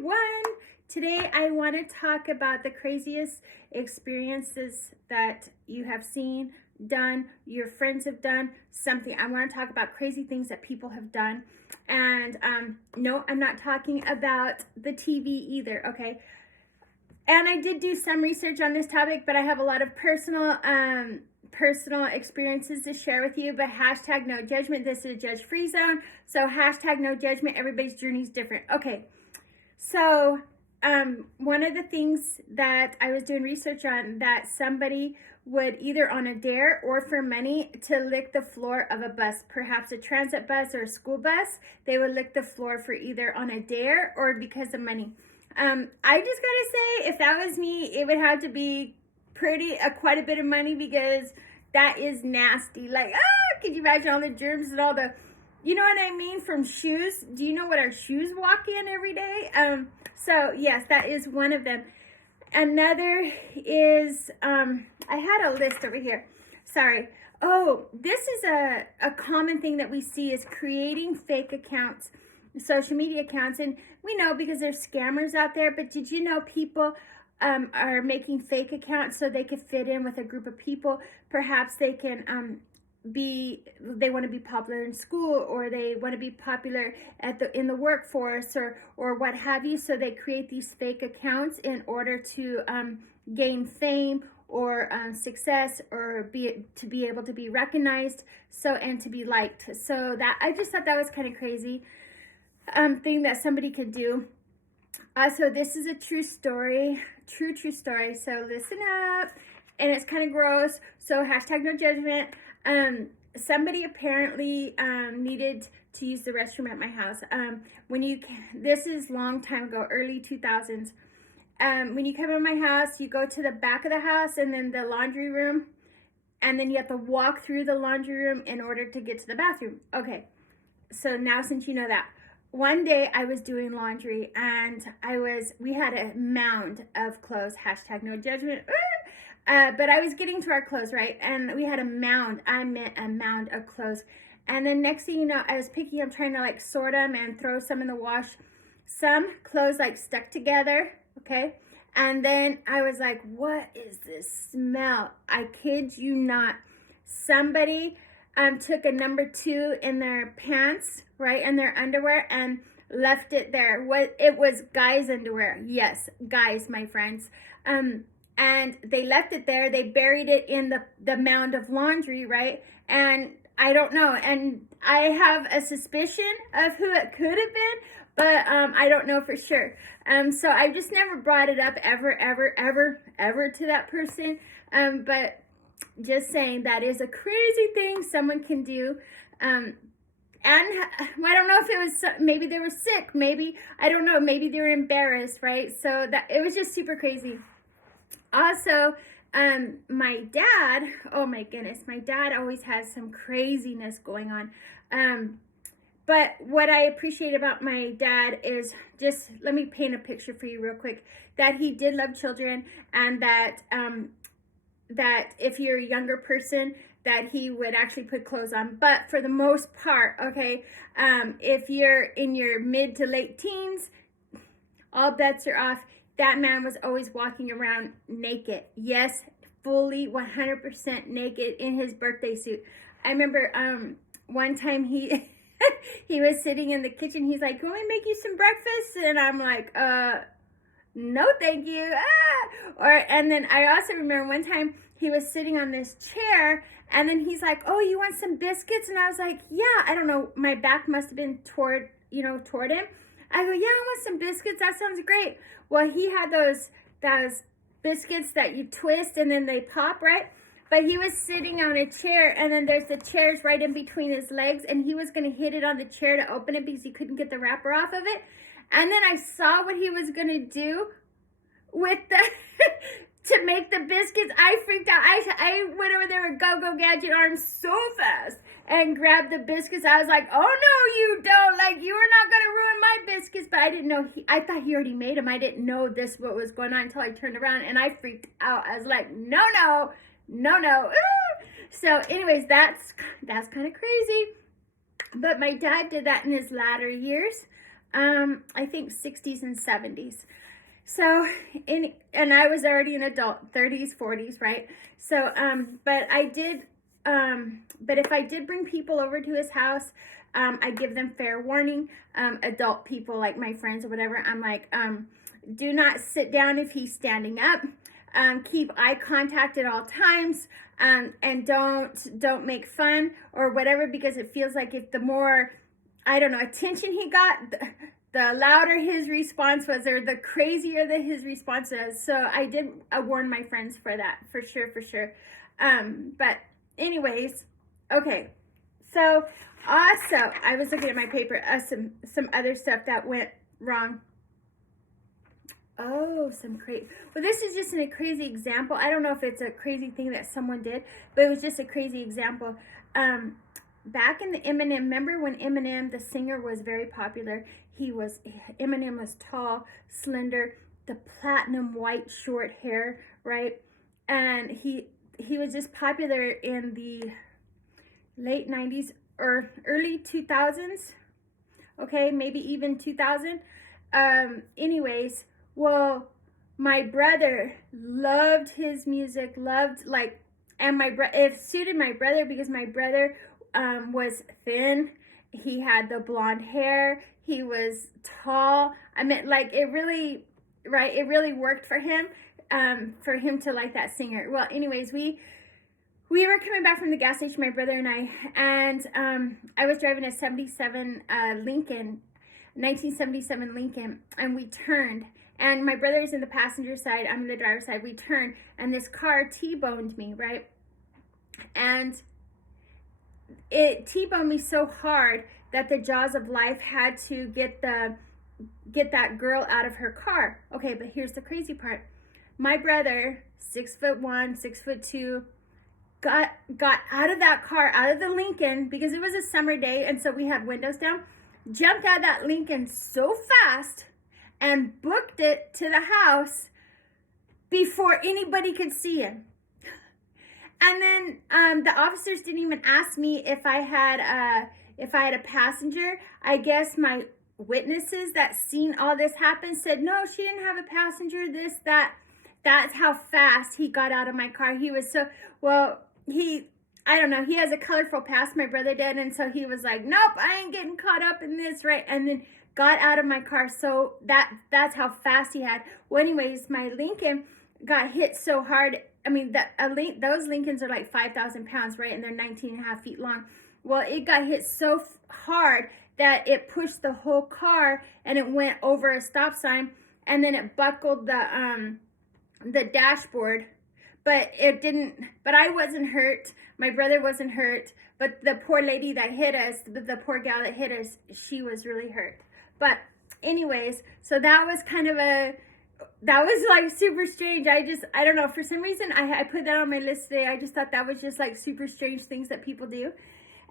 everyone. Today I want to talk about the craziest experiences that you have seen, done, your friends have done, something. I want to talk about crazy things that people have done. And no, I'm not talking about the TV either, okay? And I did do some research on this topic, but I have a lot of personal experiences to share with you. But hashtag no judgment. This is a judge-free zone. So hashtag no judgment. Everybody's journey is different. Okay. So one of the things that I was doing research on, that somebody would either on a dare or for money to lick the floor of a bus, perhaps a transit bus or a school bus. They would lick the floor for either on a dare or because of money. I just gotta say, if that was me, it would have to be quite a bit of money, because that is nasty. Like, could you imagine all the germs and all the, you know what I mean, from shoes? Do you know what our shoes walk in every day? So yes, that is one of them. Another is, I had a list over here. Sorry. Oh, this is a common thing that we see is creating fake accounts, social media accounts. And we know because there's scammers out there, but did you know people are making fake accounts so they could fit in with a group of people? Perhaps they can they want to be popular in school, or they want to be popular in the workforce, or what have you. So they create these fake accounts in order to gain fame or success, or to be able to be recognized, and to be liked. So that, I just thought that was kind of crazy thing that somebody could do. So this is a true story, true story. So listen up, and it's kind of gross. So hashtag no judgment. Somebody apparently needed to use the restroom at my house. This is long time ago, early 2000s. When you come in my house, you go to the back of the house and then the laundry room, and then you have to walk through the laundry room in order to get to the bathroom. Okay, so now since you know that, one day I was doing laundry, and we had a mound of clothes, hashtag no judgment, but I was getting to our clothes, right? And we had a mound of clothes. And then next thing you know, I was picking up, trying to like sort them and throw some in the wash. Some clothes like stuck together, okay? And then I was like, what is this smell? I kid you not. Somebody took a number 2 in their pants, right, and their underwear, and left it there. It was guys' underwear. Yes, guys, my friends. And they left it there. They buried it in the mound of laundry, right? And I don't know. And I have a suspicion of who it could have been, but I don't know for sure. So I just never brought it up ever to that person. But just saying, that is a crazy thing someone can do. And I don't know if it was, maybe they were sick, maybe, I don't know, maybe they were embarrassed, right? So that it was just super crazy. Also, my dad, oh my goodness, my dad always has some craziness going on. But what I appreciate about my dad is, just let me paint a picture for you real quick, that he did love children, and that if you're a younger person, that he would actually put clothes on. But for the most part, okay, if you're in your mid to late teens, all bets are off. That man was always walking around naked. Yes, fully 100% naked in his birthday suit. I remember one time he he was sitting in the kitchen. He's like, "Can we make you some breakfast?" And I'm like, no, thank you. And then I also remember one time he was sitting on this chair, and then he's like, "Oh, you want some biscuits?" And I was like, "Yeah." I don't know, my back must have been toward him. I go, "Yeah, I want some biscuits. That sounds great." Well, he had those biscuits that you twist and then they pop, right? But he was sitting on a chair, and then there's the chairs right in between his legs, and he was going to hit it on the chair to open it because he couldn't get the wrapper off of it. And then I saw what he was going to do with to make the biscuits. I freaked out. I went over there with go-go gadget arms so fast and grabbed the biscuits. I was like, "Oh no, you don't. Like, you are not going to ruin my biscuits." But I didn't know, I thought he already made them. I didn't know what was going on until I turned around, and I freaked out. I was like, no. So anyways, that's kind of crazy. But my dad did that in his latter years. I think 60s and 70s. So, and I was already an adult, 30s, 40s, right? So, but if I did bring people over to his house, I give them fair warning. Adult people, like my friends or whatever, I'm like, do not sit down if he's standing up. Keep eye contact at all times, and don't make fun or whatever, because it feels like if the more, I don't know, attention he got, the louder his response was, or the crazier that his response was. So I did warn my friends for that, for sure. But anyways, okay. So also, I was looking at my paper, some other stuff that went wrong. Oh, well, this is just a crazy example. I don't know if it's a crazy thing that someone did, but it was just a crazy example. Back in the Eminem, remember when Eminem, the singer, was very popular? Eminem was tall, slender, the platinum white short hair, right? And he was just popular in the late 90s or early 2000s. Okay, maybe even 2000. Anyways, well, my brother loved his music, and it suited my brother because my brother was thin. He had the blonde hair. He was tall. I mean, like, it really worked for him to like that singer. Well, anyways, we were coming back from the gas station, my brother and I, and I was driving a 1977 Lincoln, and we turned. And my brother is in the passenger side, I'm in the driver's side. We turned, and this car T-boned me, right? And it T-boned me so hard that the jaws of life had to get that girl out of her car. Okay, but here's the crazy part. My brother, 6'1", 6'2", got out of that car, out of the Lincoln, because it was a summer day, and so we had windows down, jumped out of that Lincoln so fast, and booked it to the house before anybody could see him. And then the officers didn't even ask me if I had a passenger. I guess my witnesses that seen all this happen said, no, she didn't have a passenger, this, that. That's how fast he got out of my car. He was so, well, I don't know, he has a colorful past, my brother did, and so he was like, nope, I ain't getting caught up in this, right? And then got out of my car. So that's how fast he had. Well, anyways, my Lincoln got hit so hard. I mean, those Lincolns are like 5,000 pounds, right? And they're 19 and a half feet long. Well, it got hit so hard that it pushed the whole car, and it went over a stop sign, and then it buckled the dashboard. But I wasn't hurt. My brother wasn't hurt. But the poor lady that hit us, the poor gal that hit us, she was really hurt. But anyways, so that was like super strange. I don't know, for some reason I put that on my list today. I just thought that was just like super strange things that people do.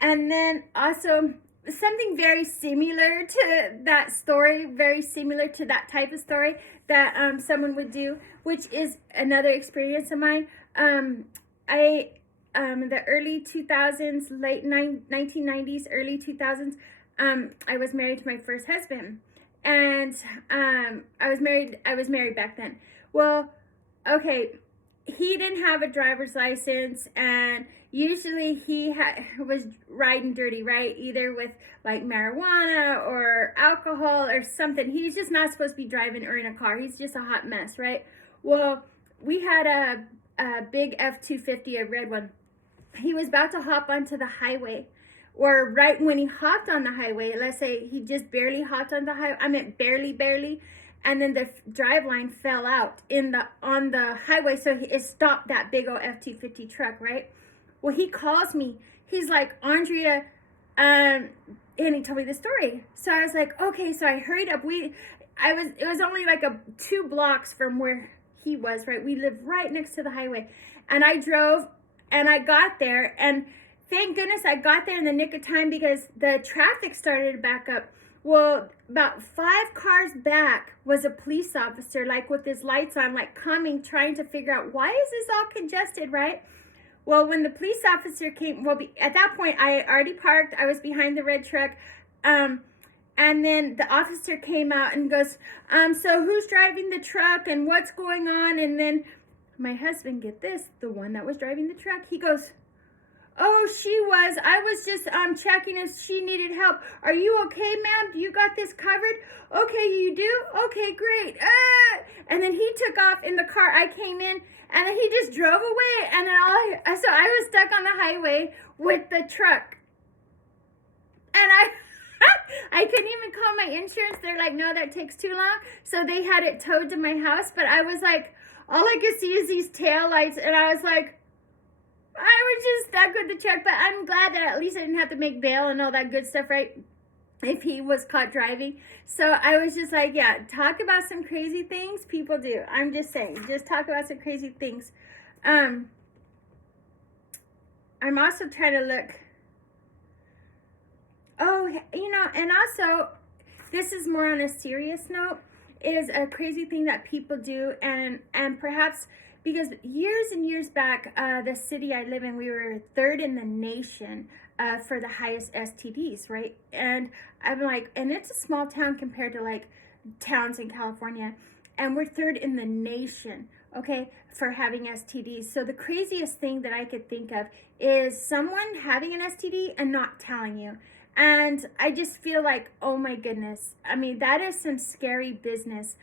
And then also something very similar to that story, very similar to that type of story that someone would do, which is another experience of mine. The early 2000s, late 1990s, early 2000s, I was married to my first husband, and I was married back then. Well, okay, he didn't have a driver's license, and usually he was riding dirty, right? Either with like marijuana or alcohol or something. He's just not supposed to be driving or in a car. He's just a hot mess, right? Well, we had a big F-250, a red one. He was about to hop onto the highway, or right when he hopped on the highway, let's say he just barely hopped on the highway. I meant barely. And then the drive line fell out on the highway, so it stopped that big old F-250 truck, right? Well, he calls me. He's like, Andrea, and he told me the story. So I was like, okay. So I hurried up. It was only like 2 blocks from where he was, right? We lived right next to the highway, and I drove, and I got there, and thank goodness I got there in the nick of time because the traffic started to back up. Well, about 5 cars back was a police officer, like with his lights on, like coming, trying to figure out, why is this all congested, right? Well, when the police officer came, at that point, I already parked. I was behind the red truck. And then the officer came out and goes, so who's driving the truck and what's going on? And then my husband, get this, the one that was driving the truck, he goes, oh, she was. I was just checking if she needed help. Are you okay, ma'am? Do you got this covered? Okay, you do? Okay, great. And then he took off in the car. I came in, and then he just drove away. And then so I was stuck on the highway with the truck. And I couldn't even call my insurance. They're like, no, that takes too long. So they had it towed to my house. But I was like, all I could see is these taillights. And I was like, I was just stuck with the truck. But I'm glad that at least I didn't have to make bail and all that good stuff, right? If he was caught driving. So I was just like, yeah, talk about some crazy things people do. I'm just saying, just talk about some crazy things. I'm also trying to look. Oh, you know, and also, this is more on a serious note, is a crazy thing that people do, and perhaps because years and years back, the city I live in, we were third in the nation for the highest STDs, right? And I'm like, and it's a small town compared to like towns in California, and we're third in the nation, okay, for having STDs. So the craziest thing that I could think of is someone having an STD and not telling you. And I just feel like, oh my goodness. I mean, that is some scary business.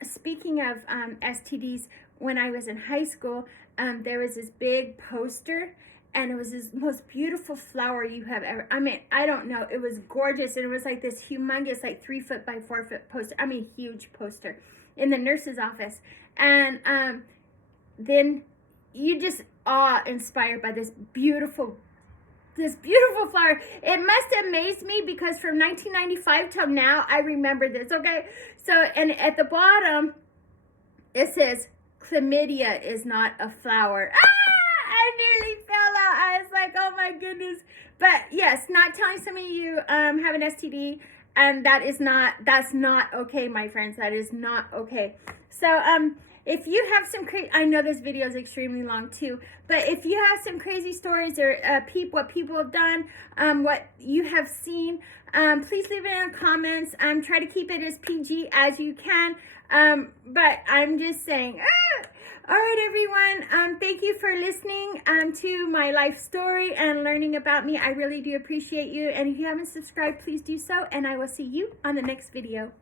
Speaking of STDs, when I was in high school, there was this big poster, and it was this most beautiful flower you have ever, I mean, I don't know, it was gorgeous, and it was like this humongous, like 3 foot by 4 foot poster, I mean, huge poster in the nurse's office. And then you just awe-inspired by this beautiful flower. It must have amazed me because from 1995 till now, I remember this, okay? So, and at the bottom, it says, chlamydia is not a flower. I nearly fell out. I was like, oh my goodness. But yes, not telling some of you have an STD, and that's not okay, my friends. That is not okay. So, if you have some I know this video is extremely long too, but if you have some crazy stories or what people have done, what you have seen, please leave it in the comments. Try to keep it as PG as you can. But I'm just saying, all right, everyone. Thank you for listening to my life story and learning about me. I really do appreciate you. And if you haven't subscribed, please do so. And I will see you on the next video.